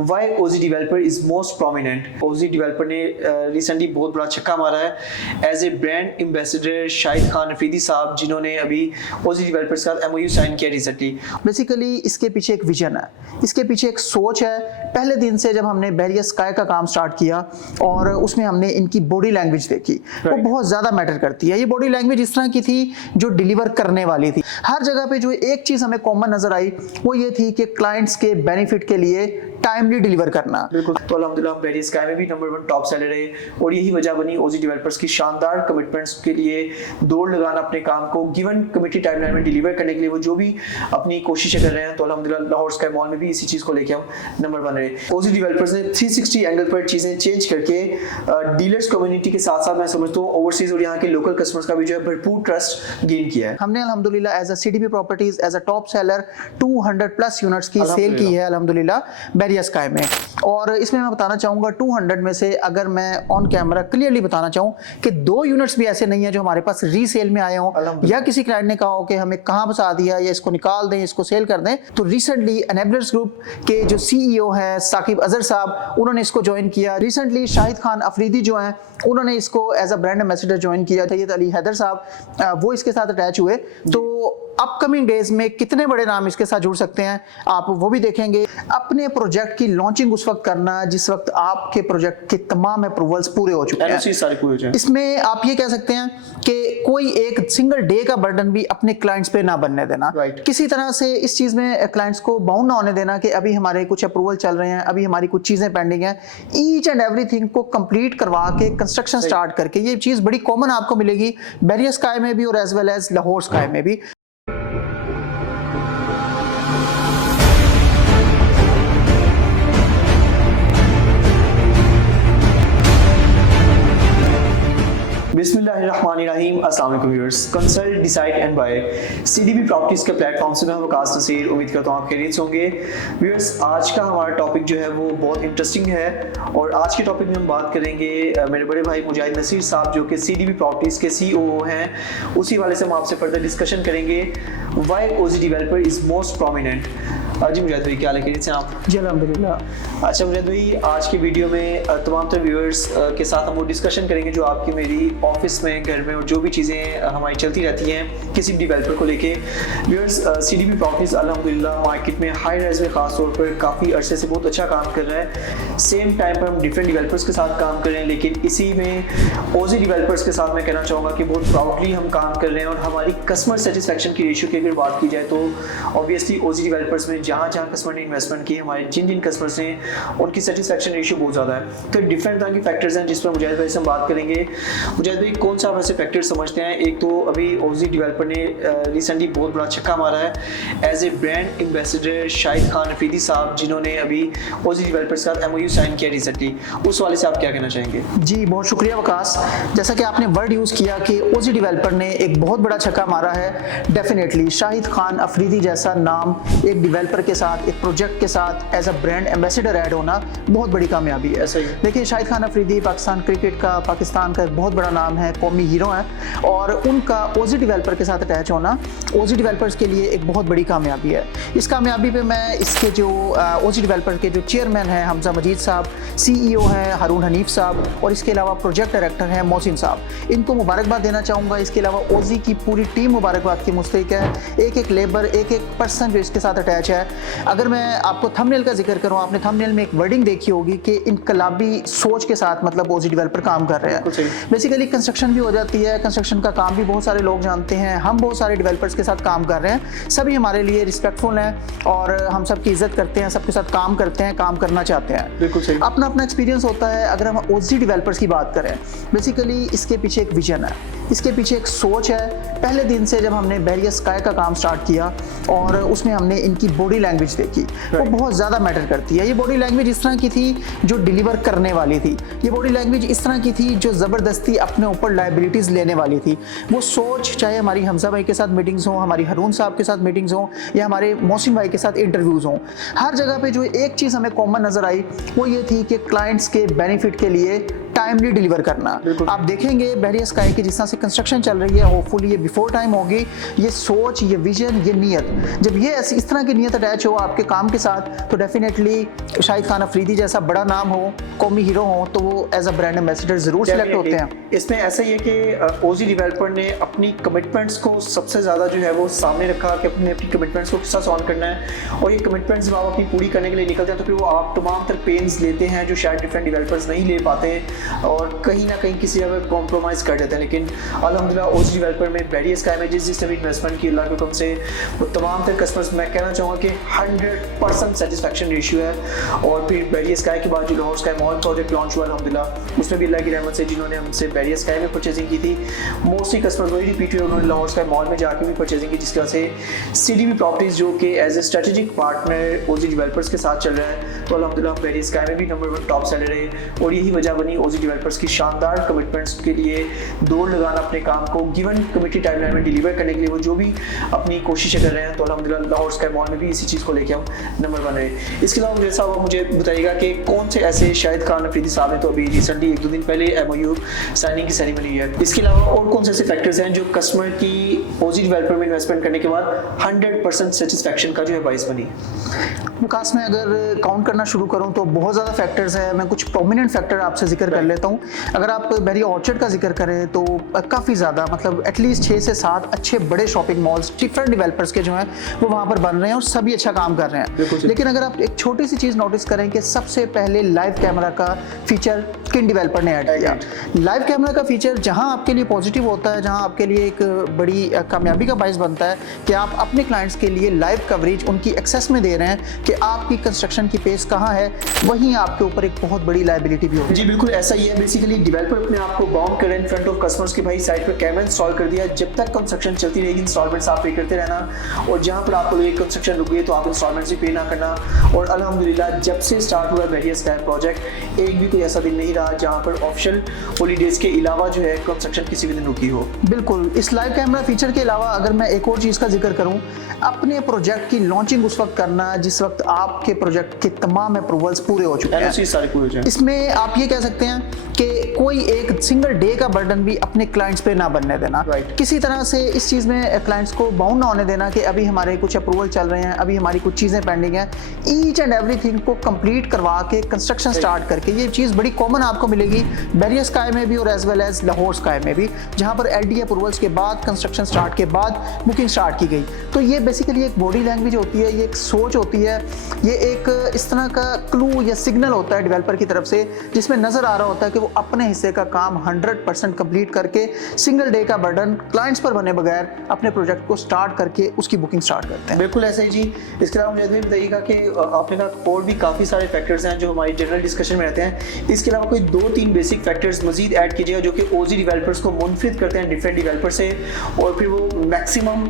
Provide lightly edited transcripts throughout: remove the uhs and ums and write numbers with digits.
Y OG developer is most prominent. OG developer ने recently बहुत बड़ा छक्का मारा है as a brand ambassador Shahid Khan Afridi sahab, जिन्होंने अभी ओजी डेवलपर्स का एमओयू साइन किया रिसेंटली। बेसिकली इसके पीछे एक विजन है, इसके पीछे एक सोच है। पहले दिन से जब हमने बैरियर स्काई का काम स्टार्ट किया और उसमें हमने इनकी बॉडी लैंग्वेज देखी, वो बहुत ज्यादा मैटर करती है। ये बॉडी लैंग्वेज इस तरह की थी जो डिलीवर करने वाली थी। हर जगह पे जो एक चीज हमें कॉमन नजर आई वो ये थी कि क्लाइंट्स के बेनिफिट के लिए टाइमली डिलीवर करना। बिल्कुल। तो अल्हम्दुलिल्लाह बैरियर स्काई में भी नंबर 1 टॉप सेलर है और यही वजह बनी ओजी डेवलपर्स की शानदार कमिटमेंट्स के लिए दौड़ लगाना अपने काम को गिवन कमिटी टाइमलाइन में डिलीवर करने के लिए वो जो भी अपनी कोशिशें कर रहे हैं। तो अल्हम्दुलिल्लाह लाहौर स्काई मॉल में भी इसी चीज को लेके हम नंबर 1 रहे। ओजी डेवलपर्स ने 360 एंगल पर चीजें चेंज करके डीलर्स कम्युनिटी के साथ साथ मैं समझता हूँ ओवरसीज और यहाँ के लोकल कस्टमर्स का भी जो है भरपूर ट्रस्ट गेन किया है। हमने अल्हम्दुलिल्लाह as a CDP properties as a top seller 200 plus units की सेल की है अल्हम्दुलिल्लाह बैरियर स्काई में। और इसमें मैं बताना चाहूँगा 200 में से अगर मैं ऑन कैमरा क्लियरली बताना चाहूँ कि 2 यूनिट्स भी ऐसे नहीं है जो हमारे पास रीसेल में आए हों या किसी क्लाइंट ने कहा हो कि हमें कहाँ बसा दिया या इसको निकाल दें, इसको सेल कर दें। तो रिसेंटली एनेबलर्स ग्रुप के जो सीईओ हैं साकिब अजहर साहब, उन्होंने इसको ज्वाइन किया। रिसेंटली शाहिद खान अफरीदी जो हैं उन्होंने इसको as a brand ambassador join किया। सैयद अली हैदर साहब वो इसके साथ अटैच हुए। तो अपकमिंग डेज में कितने बड़े नाम इसके साथ जुड़ सकते हैं आप वो भी देखेंगे। अपने प्रोजेक्ट की लॉन्चिंग उस वक्त करना जिस वक्त आपके प्रोजेक्ट के तमाम अप्रूवल्स पूरे हो चुके हैं। इसमें आप ये कह सकते हैं कि कोई एक सिंगल डे का बर्डन भी अपने क्लाइंट्स पे ना बनने देना। किसी तरह से इस चीज में क्लाइंट्स को बाउंड ना होने देना कि अभी हमारे कुछ अप्रूवल चल रहे हैं, अभी हमारी कुछ चीजें पेंडिंग हैं। ईच एंड एवरीथिंग को कंप्लीट करवा के कंस्ट्रक्शन स्टार्ट करके, ये चीज बड़ी कॉमन आपको मिलेगी बैरियर स्काई में भी और as well as Lahore Sky में भी। बिस्मिल्लाहिर्रहमानिर्रहीम। अस्सलाम वालेकुम viewers. Consult decide and buy CDB properties के प्लेटफॉर्म से मैं वकास नसीर उम्मीद करता हूँ आप खैरियत से होंगे। व्यूअर्स, आज का हमारा टॉपिक जो है वो बहुत इंटरेस्टिंग है और आज के टॉपिक में हम बात करेंगे मेरे बड़े भाई मुजाहिद नसीर साहब जो कि सीडीबी प्रॉपर्टीज के सीईओ हैं, उसी वाले से हम आपसे फर्दर डिस्कशन करेंगे why OG developer is most prominent. जी मुजाहिद भाई, क्या खैरियत से आप? जी अल्हम्दुलिल्लाह। अच्छा मुजाहिद भाई, आज की वीडियो में तमाम तरह व्यूअर्स के साथ हम वो डिस्कशन करेंगे जो आपकी मेरी ऑफिस में, घर में और जो भी चीज़ें हमारी चलती रहती हैं किसी भी डेवलपर को लेके। व्यूअर्स, सीडीबी प्रॉपर्टीज अल्हम्दुलिल्लाह मार्केट में हाई राइज में खास तौर पर काफ़ी अरसे से बहुत अच्छा काम कर रहा है। सेम टाइम पर हम डिफरेंट डेवलपर्स के साथ काम कर रहे हैं, लेकिन इसी में ओजी डेवलपर्स के साथ मैं कहना चाहूँगा कि बहुत प्राउडली हम काम कर रहे हैं। और हमारी कस्टमर सेटिस्फेक्शन की रेशियो की अगर बात की जाए तो ऑब्वियसली ओजी डेवलपर्स में जहाँ जहाँ कस्टमर ने इन्वेस्टमेंट की, हमारे जिन जिन कस्टमर्स ने, उनकी सेटिस्फेक्शन रेशियो बहुत ज़्यादा है। तो डिफरेंट तरह की फैक्टर्स हैं जिस पर मुजाहिद भाई से हम बात करेंगे। मुजाहिद भाई, कौन सा वैसे फैक्टर समझते हैं? एक तो अभी ओजी डेवलपर ने रिसेंटली बहुत बड़ा छक्का मारा है as a brand ambassador Shahid Khan Afridi sahab, जिन्होंने अभी ओजी डेवलपर्स का एमओयू साइन किया रिसेंटली। उस वाले से आप क्या कहना चाहेंगे? जी बहुत शुक्रिया वकास। जैसा कि आपने वर्ड यूज़ किया कि ओजी डेवलपर ने एक बहुत बड़ा छक्का मारा है, डेफिनेटली शाहिद खान अफरीदी जैसा नाम एक डेवलपर के साथ, एक प्रोजेक्ट के साथ as a brand ambassador add होना बहुत बड़ी कामयाबी है। देखिए, शाहिद खान अफरीदी पाकिस्तान क्रिकेट का, पाकिस्तान का एक बहुत बड़ा नाम है, कौमी हीरो है, और उनका ओजी डेवलपर के साथ अटैच होना ओजी डेवलपर्स के लिए एक बहुत बड़ी कामयाबी है। इस कामयाबी पे मैं इसके जो ओजी डेवलपर के जो चेयरमैन हैं हमजा मजीद साहब, सीईओ हैं हारून हनीफ साहब, और इसके अलावा प्रोजेक्ट डायरेक्टर हैं मोहसिन साहब, इनको मुबारकबाद देना चाहूँगा। इसके अलावा ओजी की पूरी टीम मुबारकबाद की मुस्तहिक है। एक एक लेबर, एक एक पर्सन जो इसके साथ अटैच है। अगर मैं आपको थंबनेल का जिक्र करूँ, आपने थंबनेल में एक वर्डिंग देखी होगी कि इनकलाबी सोच के साथ मतलब ओजी डेवलपर काम कर रहे हैं। बेसिकली कंस्ट्रक्शन भी हो जाती है, कंस्ट्रक्शन का काम भी बहुत सारे लोग जानते हैं, हम बहुत सारे डेवलपर्स के साथ काम कर रहे हैं, सभी हमारे लिए रिस्पेक्टफुल हैं और हम सबकी इज्जत करते हैं, सबके साथ काम करते हैं, काम करना चाहते हैं। बिल्कुल सही। अपना अपना एक्सपीरियंस होता है। अगर हम ओजी डेवलपर्स की बात करें, बेसिकली इसके पीछे एक विजन है, इसके पीछे एक सोच है। पहले दिन से जब हमने बैरियर स्काई का काम स्टार्ट किया और उसमें हमने इनकी बॉडी लैंग्वेज देखी, वो बहुत ज़्यादा मैटर करती है। ये बॉडी लैंग्वेज इस तरह की थी जो डिलीवर करने वाली थी। ये बॉडी लैंग्वेज इस तरह की थी जो ज़बरदस्ती अपने ऊपर लायबिलिटीज़ लेने वाली थी। वो सोच, चाहे हमारी हमजा भाई के साथ मीटिंग्स हों, हमारी हारून साहब के साथ मीटिंग्स हों या हमारे मोहसिन भाई के साथ इंटरव्यूज़ हों, हर जगह पे जो एक चीज़ हमें कॉमन नज़र आई वो ये थी कि क्लाइंट्स के बेनिफिट के लिए टाइमली डिलीवर करना। आप देखेंगे बहरिया स्काई की जिस तरह से कंस्ट्रक्शन चल रही है, होपफुली ये बिफोर टाइम होगी। ये सोच, ये विजन, ये नीयत, जब ये इस तरह की नीयत अटैच हो आपके काम के साथ, तो डेफिनेटली शाहिद खान अफरीदी जैसा बड़ा नाम हो, कौमी हीरो हो, तो वो एज अ ब्रांड एम्बेसडर जरूर सिलेक्ट होते हैं। इसमें ऐसा ही है कि ओजी डेवलपर ने अपनी कमिटमेंट्स को सबसे ज़्यादा जो है वो सामने रखा कि अपनी कमिटमेंट्स को किस तरह से ऑन करना है, और ये कमिटमेंट्स जब आप अपनी पूरी करने के लिए निकलते हैं तो फिर वो आप तमाम तर पेन्स लेते हैं जो शायद डिफरेंट डेवलपर्स नहीं ले पाते और कहीं ना कहीं किसी जगह कॉम्प्रोमाइज़ कर देते हैं। लेकिन अल्हम्दुलिल्लाह ओजी डेवलपर में बहरिया स्काई में जिसने भी इन्वेस्टमेंट की, अल्लाह के हुक्म से वो तमाम तर कस्टमर्स, मैं कहना चाहूँगा कि 100% सेटिस्फैक्शन रेशियो है। और फिर बहरिया स्काई के बाद जो Lahore Sky mall project launch हुआ अल्हम्दुलिल्लाह, उसमें भी अल्लाह की रहमत से जिन्होंने हमसे बहरिया स्काई में परचेजिंग की थी, मोस्टली कस्टमर्स वही रिपीट हुए, उन्होंने लाहौर स्काई मॉल में जाकर भी परचेजिंग की, जिसकी वजह से सीडीबी प्रॉपर्टीज़ जो कि as a strategic partner OG developers के साथ चल रहा है, तो अल्हम्दुलिल्लाह बहरिया स्काई में भी नंबर 1 टॉप सेलर है। और यही वजह बनी ओजी डेवलपर्स की शानदार कमिटमेंट्स के लिए दौड़ लगाना, अपने काम को गिवन कमिटी टाइमलाइन में डिलीवर करने के लिए वो जो भी अपनी कोशिशें कर रहे हैं, तो अल्हम्दुलिल्लाह लाहौर स्काई मॉल में भी इसी चीज़ को लेकर हम नंबर 1 रहे। इसके अलावा जैसा हुआ मुझे बताइएगा कि कौन से ऐसे शाहिद खान अफरीदी साहब ने तो अभी रिसेंटली 1-2 दिन पहले MOU साइनिंग की सेरेमनी है, इसके अलावा और कौन से ऐसे फैक्टर्स हैं जो कस्टमर की ओजी डेवलपर में इन्वेस्टमेंट करने के बाद 100% सेटिस्फैक्शन का जो है बाइस बनी? विकास में अगर काउंट करना शुरू करूं तो बहुत ज़्यादा फैक्टर्स हैं। मैं कुछ प्रोमिनेंट फैक्टर आपसे जिक्र कर लेता हूं। अगर आप बहरिया ऑर्चर्ड का जिक्र करें तो काफ़ी ज़्यादा, मतलब एटलीस्ट 6 से 7 अच्छे बड़े शॉपिंग मॉल्स डिफरेंट डेवलपर्स के जो हैं वो वहाँ पर बन रहे हैं और सभी अच्छा काम कर रहे हैं। लेकिन अगर आप एक छोटी सी चीज़ नोटिस करें कि सबसे पहले लाइव कैमरा का फीचर किन डेवलपर ने ऐड किया। लाइव कैमरा का फीचर जहाँ आपके लिए पॉजिटिव होता है, जहाँ आपके लिए एक बड़ी कामयाबी का बाइस बनता है कि आप अपने क्लाइंट्स के लिए लाइव कवरेज उनकी एक्सेस में दे रहे हैं कि आपकी कंस्ट्रक्शन की पेस कहाँ है, वहीं आपके ऊपर एक बहुत बड़ी लायबिलिटी भी होगी। जी बिल्कुल ऐसा ही है। बेसिकली डेवलपर अपने आप को बाउंड करें इन फ्रंट ऑफ कस्टमर्स के भाई साइट पर कैमरा इंस्टॉल कर दिया, जब तक कंस्ट्रक्शन चलती रहेगी इंस्टॉलमेंट्स आप पे करते रहना, और जहाँ पर आपको लगे कंस्ट्रक्शन रुक गई तो आप इंस्टॉलमेंट्स भी पे ना करना। और अल्हम्दुलिल्लाह जब से स्टार्ट हुआ बहरिया स्काई प्रोजेक्ट, एक भी कोई ऐसा दिन नहीं रहा जहाँ पर ऑफिशियल हॉलीडेज के अलावा जो है कंस्ट्रक्शन किसी भी दिन रुकी हो। बिल्कुल। इस लाइव कैमरा फीचर के अलावा अगर मैं एक और चीज़ का जिक्र करूँ, अपने प्रोजेक्ट की लॉन्चिंग उस वक्त करना जिस वक्त आपके प्रोजेक्ट के तमाम अप्रूवल्स पूरे हो चुके हैं। सारे पूरे हो जाएं। इसमें आप ये कह सकते हैं कि कोई एक सिंगल डे का बर्डन भी अपने क्लाइंट्स पे ना बनने देना। किसी तरह से इस चीज़ में क्लाइंट्स को बाउंड ना होने देना कि अभी हमारे कुछ अप्रूवल चल रहे हैं, अभी हमारी कुछ चीज़ें पेंडिंग हैं। ईच एंड एवरीथिंग को कंप्लीट करवा के कंस्ट्रक्शन स्टार्ट करके, ये चीज़ बड़ी कॉमन आपको मिलेगी बहरिया स्काई में भी और as well as Lahore Sky में भी, जहाँ पर LD अप्रूवल्स के बाद कंस्ट्रक्शन स्टार्ट के बाद बुकिंग स्टार्ट की गई। तो ये बेसिकली एक बॉडी लैंग्वेज होती है, ये एक सोच होती है, ये एक इस तरह का क्लू या सिग्नल होता है डेवलपर की तरफ से, जिसमें नजर आ रहा होता है कि वो अपने हिस्से का काम 100% कंप्लीट करके सिंगल डे का बर्डन क्लाइंट्स पर बने बगैर अपने प्रोजेक्ट को स्टार्ट करके उसकी बुकिंग स्टार्ट करते हैं। बिल्कुल ऐसे ही जी। इसके अलावा मुझे बताइएगा कि आपने कहा और भी काफ़ी सारे फैक्टर्स हैं जो हमारी जनरल डिस्कशन में रहते हैं, इसके अलावा कोई 2-3 बेसिक फैक्टर्स मजीद ऐड कीजिएगा जो कि ओजी डेवलपर्स को मुनफरिद करते हैं डिफरेंट डेवलपर से, और फिर वो मैक्सिमम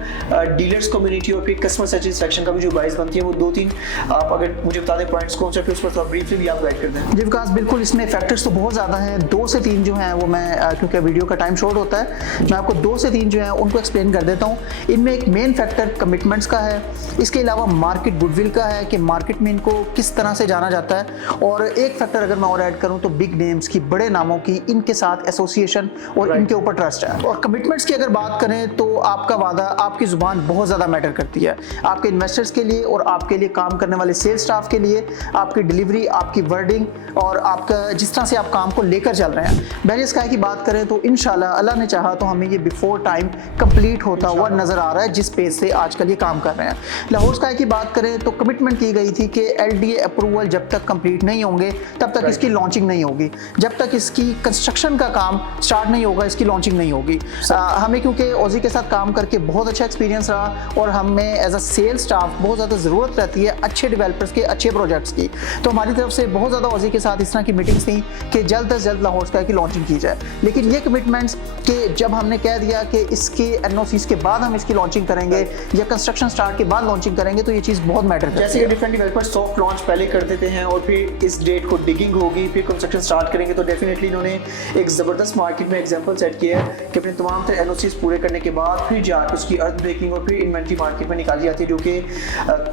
डीलर्स कम्युनिटी और फिर कस्टमर सेटिस्फैक्शन का भी जो बाइस बनती है, वो 2-3 आप अगर मुझे बता दें पॉइंट्स कौन से, फिर उस पर थोड़ा ब्रीफली भी आप गाइड कर दें। जी विकास, बिल्कुल इसमें फैक्टर्स तो बहुत ज़्यादा हैं। 2 से 3 जो हैं वो मैं क्योंकि वीडियो का टाइम शॉर्ट होता है, मैं आपको 2 से 3 जो हैं उनको एक्सप्लेन कर देता हूँ। इनमें एक मेन फैक्टर कमिटमेंट्स का है, इसके अलावा मार्केट गुडविल का है कि मार्केट में इनको किस तरह से जाना जाता है, और एक फैक्टर अगर मैं और ऐड करूँ तो बिग नेम्स की, बड़े नामों की इनके साथ एसोसिएशन और इनके ऊपर ट्रस्ट है। और कमिटमेंट्स की अगर बात करें तो आपका वादा, आपकी जुबान बहुत ज़्यादा मैटर करती है आपके इन्वेस्टर्स के लिए और आपके लिए काम करने वाले सेल्स स्टाफ के लिए। आपकी डिलीवरी, आपकी वर्डिंग और आपका जिस तरह से आप काम को लेकर चल रहे हैं। बहरिया स्काई की बात करें तो इंशाल्लाह अल्लाह ने चाहा तो हमें ये बिफोर टाइम कंप्लीट होता हुआ नजर आ रहा है, जिस पेज से आजकल ये काम कर रहे हैं। लाहौर स्काई की बात करें तो कमिटमेंट की गई थी कि LDA अप्रूवल जब तक कंप्लीट नहीं होंगे तब तक इसकी लॉन्चिंग नहीं होगी, जब तक इसकी कंस्ट्रक्शन का काम स्टार्ट नहीं होगा इसकी लॉन्चिंग नहीं होगी। हमें क्योंकि ओजी के साथ काम करके बहुत अच्छा एक्सपीरियंस रहा और हमें एज अ सेल्स स्टाफ बहुत ज़्यादा ज़रूरत रहती है अच्छे डेवलपर्स के, अच्छे प्रोजेक्ट्स की, तो हमारी तरफ से बहुत ज़्यादा ओजी के साथ इस तरह की मीटिंग्स थी कि जल्द से जल्द लाहौर स्काई की लॉन्चिंग की जाए। लेकिन ये कमिटमेंट्स कि जब हमने कह दिया कि इसके NOCs के बाद हम इसकी लॉन्चिंग करेंगे या कंस्ट्रक्शन स्टार्ट के बाद लॉन्चिंग करेंगे, तो ये चीज़ बहुत मैटर करती है। जैसे कि डिफरेंट डेवलपर्स सॉफ्ट लॉन्च पहले कर देते हैं और फिर इस डेट को डिगिंग होगी, फिर कंस्ट्रक्शन स्टार्ट करेंगे, तो डेफिनेटली इन्होंने एक ज़बरदस्त मार्केट में एग्जांपल सेट किया है कि अपने तमाम तरह NOCs पूरे करने के बाद फिर जाकर उसकी अर्थ ब्रेकिंग और फिर इन्वेंट्री मार्केट में निकाली जाती है, जो कि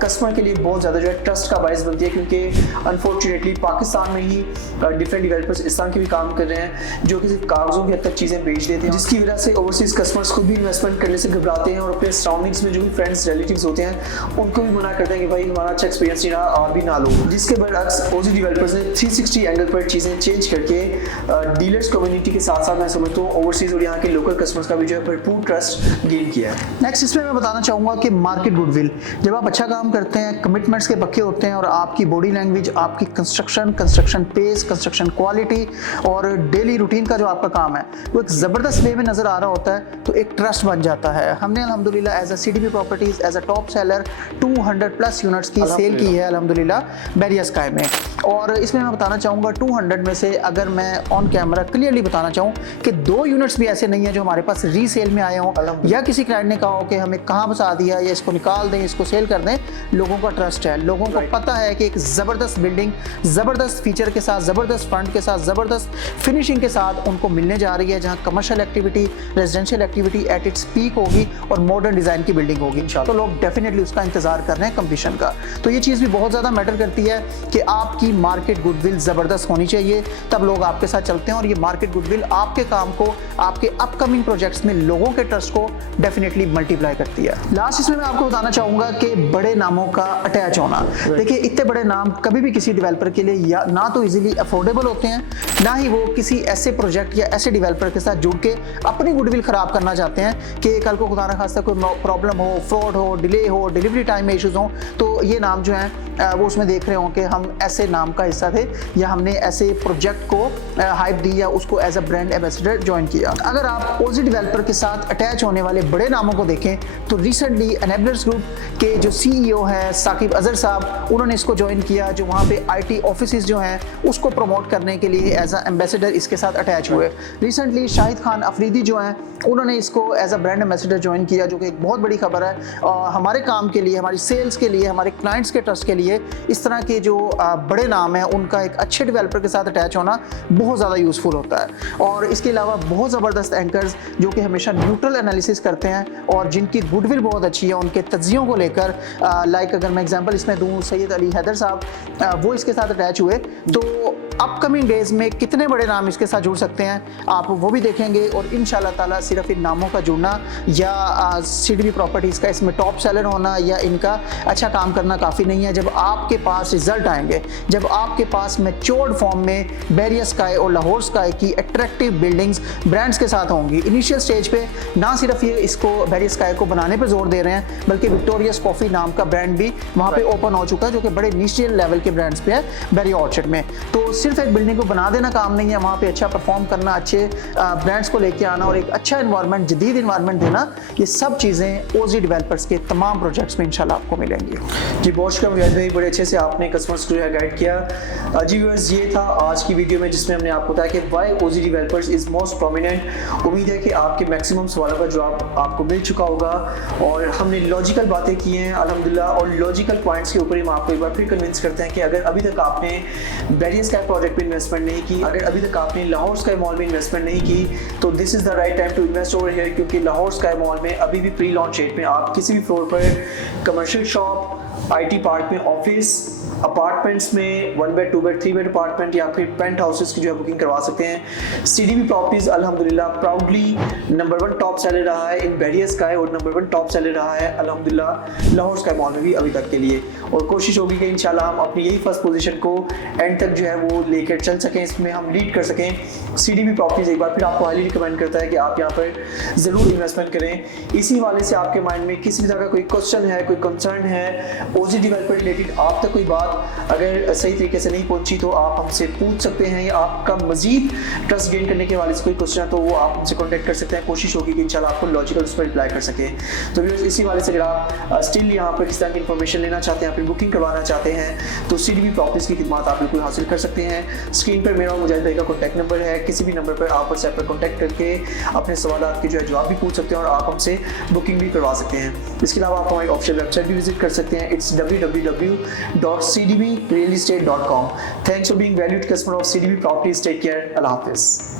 कस्टमर के लिए बहुत ज़्यादा जो है ट्रस्ट का बायस बनती है, क्योंकि अनफॉर्चुनेटली पाकिस्तान में ही डिफरेंट डेवलपर्स इस तरह के भी काम कर रहे हैं जो कि सिर्फ कागजों की हद तक चीज़ें बेच देते हैं, जिसकी वजह से ओवरसीज कस्टमर्स खुद भी इन्वेस्टमेंट करने से घबराते हैं और अपने सराउंडिंग्स में जो भी फ्रेंड्स रिलेटिव्स होते हैं उनको भी मना करते हैं कि भाई हमारा अच्छा एक्सपीरियंस नहीं रहा, आप भी ना लो। जिसके बरअक्स ओजी डेवलपर्स ने 360 एंगल पर चीज़ें चेंज करके डीलर्स कम्युनिटी के साथ साथ मैं समझता हूँ ओवरसीज और यहाँ के लोकल कस्टमर्स का भी जो है भरपूर ट्रस्ट गेन किया है। नेक्स्ट इसमें मैं बताना चाहूँगा कि मार्केट गुडविल, जब आप अच्छा काम करते हैं, कमिटमेंट्स के पक्के होते हैं और आपकी बॉडी लैंग्वेज, आपकी कंस्ट्रक्शन पेस, कंस्ट्रक्शन क्वालिटी और डेली रूटीन का जो आपका काम है वो एक ज़बरदस्त वे में नज़र आ रहा होता है, तो एक ट्रस्ट बन जाता है। हमने अल्हम्दुलिल्लाह as a CDB properties as a top seller 200+ units की सेल की है अल्हम्दुलिल्लाह बैरिया स्काई में। और इसमें मैं बताना चाहूँगा 200 में से अगर मैं ऑन कैमरा क्लियरली बताना चाहूँ कि 2 यूनिट्स भी ऐसे नहीं है जो हमारे पास रीसेल में आए हों या किसी क्लाइंट ने कहा हो कि हमें कहाँ बसा दिया या इसको निकाल दें, इसको सेल कर दें। लोगों का ट्रस्ट है, लोगों को पता है कि एक ज़बरदस्त बिल्डिंग, ज़बरदस्त फीचर के साथ, ज़बरदस्त फ्रंट के साथ, ज़बरदस्त फिनिशिंग के साथ उनको मिलने जा रही है, जहाँ commercial activity, residential activity at its peak होगी और मॉडर्न डिज़ाइन की बिल्डिंग होगी। तो लोग डेफिनेटली उसका इंतजार कर रहे हैं कंप्लीशन का। तो ये चीज़ भी बहुत ज़्यादा मैटर करती है कि आपकी मार्केट गुडविल ज़बरदस्त होनी चाहिए, तब लोग आपके साथ चलते हैं और ये मार्केट गुडविल आपके काम को, आपके अपकमिंग प्रोजेक्ट्स में लोगों के ट्रस्ट को डेफिनेटली मल्टीप्लाई करती है। लास्ट इसमें मैं आपको बताना चाहूँगा कि बड़े नामों का अटैच होना। देखिए इतने बड़े नाम कभी भी किसी डेवलपर के लिए या ना तो इजीली अफोर्डेबल होते हैं, ना ही वो किसी ऐसे प्रोजेक्ट या ऐसे डेवलपर के साथ जुड़ के अपनी गुडविल ख़राब करना चाहते हैं कि कल को खुदा न खास्ता कोई प्रॉब्लम हो, फ्रॉड हो, डिले हो, डिलीवरी टाइम में इश्यूज़ हों, तो ये नाम जो हैं वो उसमें देख रहे हों कि हम ऐसे नाम का हिस्सा थे या हमने ऐसे प्रोजेक्ट को हाइप दी या उसको as a brand ambassador join किया। अगर आप ओजी डेवलपर के साथ अटैच होने वाले बड़े नामों को देखें तो रिसेंटली एनेबलर्स ग्रुप के जो CEO हैं साकिब अजहर साहब, उन्होंने इसको ज्वाइन किया, जो वहाँ पे IT ऑफिसेज जो हैं उसको प्रमोट करने के लिए एज अ एम्बेसडर इसके साथ अटैच हुए। रिसेंटली शाहिद खान अफरीदी जो हैं उन्होंने इसको as a brand ambassador join किया, जो कि एक बहुत बड़ी खबर है हमारे काम के लिए, हमारी सेल्स के लिए, हमारे क्लाइंट्स के ट्रस्ट के लिए। इस तरह के जो बड़े नाम हैं उनका एक अच्छे डेवलपर के साथ अटैच होना बहुत ज़्यादा यूज़फुल होता है। और इसके अलावा बहुत ज़बरदस्त एंकर्स जो कि हमेशा न्यूट्रल एनालिसिस करते हैं और जिनकी गुडविल बहुत अच्छी है उनके तज्जियों को लेकर, लाइक अगर मैं एग्जांपल इसमें दूँ सैयद अली हैदर साहब, वो इसके साथ अटैच हुए। तो अपकमिंग डेज में कितने बड़े नाम इसके साथ जुड़ सकते हैं आप वो भी देखेंगे। और इंशाल्लाह ताला सिर्फ इन नामों का जुड़ना या CDB प्रॉपर्टीज़ का इसमें टॉप सेलर होना या इनका अच्छा काम करना काफ़ी नहीं है। जब आपके पास रिजल्ट आएंगे, जब आपके पास मैच्योर्ड फॉर्म में बैरिया स्काई और लाहौर स्काई की अट्रैक्टिव बिल्डिंग्स ब्रांड्स के साथ होंगी। इनिशियल स्टेज पे ना सिर्फ ये इसको बैरिया स्काई को बनाने पर जोर दे रहे हैं, बल्कि विक्टोरियस कॉफ़ी नाम का ब्रांड भी वहाँ पे ओपन हो चुका है, जो कि बड़े निशियल लेवल के ब्रांड्स पे है बैरिया ऑर्चर्ड में। तो सिर्फ एक बिल्डिंग को बना देना काम नहीं है, वहाँ पे अच्छा परफॉर्म करना, अच्छे ब्रांड्स को लेके आना और एक अच्छा इन्वायरमेंट, जदीद इन्वायरमेंट देना, ये सब चीज़ें ओजी डेवलपर्स के तमाम प्रोजेक्ट्स में इंशाल्लाह आपको मिलेंगी। जी बहुत शुक्रिया मुजाहिद भाई, बड़े अच्छे से आपने कस्टमर्स को गाइड किया। जी व्यूअर्स, ये था आज की वीडियो में जिसमें हमने आपको बताया कि why OG developers is most prominent. उम्मीद है कि आपके मैक्सिमम सवालों का जवाब आपको मिल चुका होगा और हमने लॉजिकल बातें की हैं अल्हम्दुलिल्लाह, और लॉजिकल पॉइंट्स के ऊपर हम आपको एक बार फिर कन्विंस करते हैं कि अगर अभी तक आपने बैरिया स्काई प्रोजेक्ट में इन्वेस्टमेंट नहीं की, अगर अभी तक आपने लाहौर स्काई मॉल में इन्वेस्टमेंट नहीं की, तो this is the right time to invest over here, क्योंकि लाहौर स्काई मॉल में अभी भी प्री लॉन्च रेट में आप किसी भी फ्लोर पर कमर्शियल शॉप, IT पार्क में ऑफिस, अपार्टमेंट्स में 1 बेड 2 बेड 3 बेड अपार्टमेंट या फिर पेंट हाउसेस की जो है बुकिंग करवा सकते हैं। CDB प्रॉपर्टीज अल्हम्दुलिल्लाह प्राउडली नंबर 1 टॉप सेलर रहा है इन बैरिया स्काई और नंबर 1 टॉप सेलर रहा है अल्हम्दुलिल्लाह लाहौर स्काई मॉल में भी अभी तक के लिए। और कोशिश होगी कि इंशाल्लाह हम अपनी यही फर्स्ट पोजीशन को एंड तक जो है वो लेकर चल सकें, इसमें हम लीड कर सकें। CDB प्रॉपर्टीज एक बार फिर आपको हाईली रिकमेंड करता है कि आप यहाँ पर ज़रूर इन्वेस्टमेंट करें। इसी वाले से आपके माइंड में किसी भी तरह का कोई क्वेश्चन है, कोई कंसर्न है ओजी डेवलपर रिलेटेड, आप तक कोई बात अगर सही तरीके से नहीं पहुंची तो आप हमसे पूछ सकते हैं, या आपका मजीद ट्रस्ट गेन करने के वाले से कोई क्वेश्चन है तो वो आप हमसे कॉन्टैक्ट कर सकते हैं। कोशिश होगी कि इंशाल्लाह आपको लॉजिकल उस पर रिप्लाई कर सके। तो व्यूअर्स, इसी वाले से अगर आप स्टिल यहाँ पर किस तरह की इन्फॉर्मेशन लेना चाहते हैं, फिर बुकिंग करवाना चाहते हैं, तो CDB प्रॉपर्टीज की खिदमत आप बिल्कुल हासिल कर सकते हैं। स्क्रीन पर मेरा और मुजाहिद भाई का कॉन्टैक्ट नंबर है, किसी भी नंबर पर आप व्हाट्सएप पर कॉन्टैक्ट करके अपने सवाल के जो है जवाब भी पूछ सकते हैं और आप हमसे बुकिंग भी करवा सकते हैं। इसके अलावा आप हमारी ऑफिशियल वेबसाइट भी विजिट कर सकते हैं, it's www.cdbrealestate.com। Thanks for being valued customer of CDB Properties. Take care. Allah Hafiz.